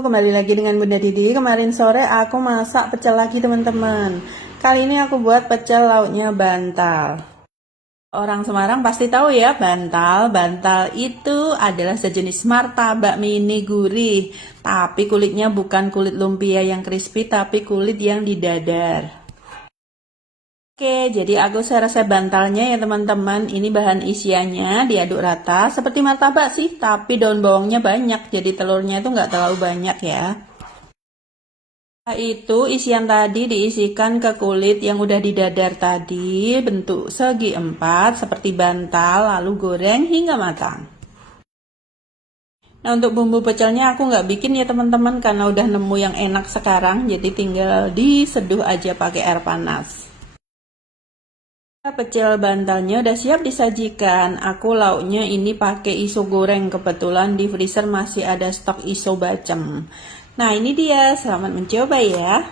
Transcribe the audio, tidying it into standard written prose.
Kembali lagi dengan Bunda Didi. Kemarin sore aku masak pecel lagi teman-teman. Kali ini aku buat pecel lauknya bantal. Orang Semarang pasti tahu ya bantal. Bantal itu adalah sejenis martabak mini gurih. Tapi kulitnya bukan kulit lumpia yang crispy, tapi kulit yang didadar. Oke, jadi aku resep bantalnya ya teman-teman. Ini bahan isiannya diaduk rata seperti martabak sih, tapi daun bawangnya banyak, jadi telurnya itu nggak terlalu banyak ya. Setelah itu isian tadi diisikan ke kulit yang udah didadar tadi, bentuk segi empat seperti bantal, lalu goreng hingga matang. Nah untuk bumbu pecelnya aku nggak bikin ya teman-teman karena udah nemu yang enak sekarang, jadi tinggal diseduh aja pakai air panas. Pecel bantalnya udah siap disajikan. Aku lauknya ini pakai iso goreng, kebetulan di freezer masih ada stok iso bacem. Nah ini dia, selamat mencoba ya.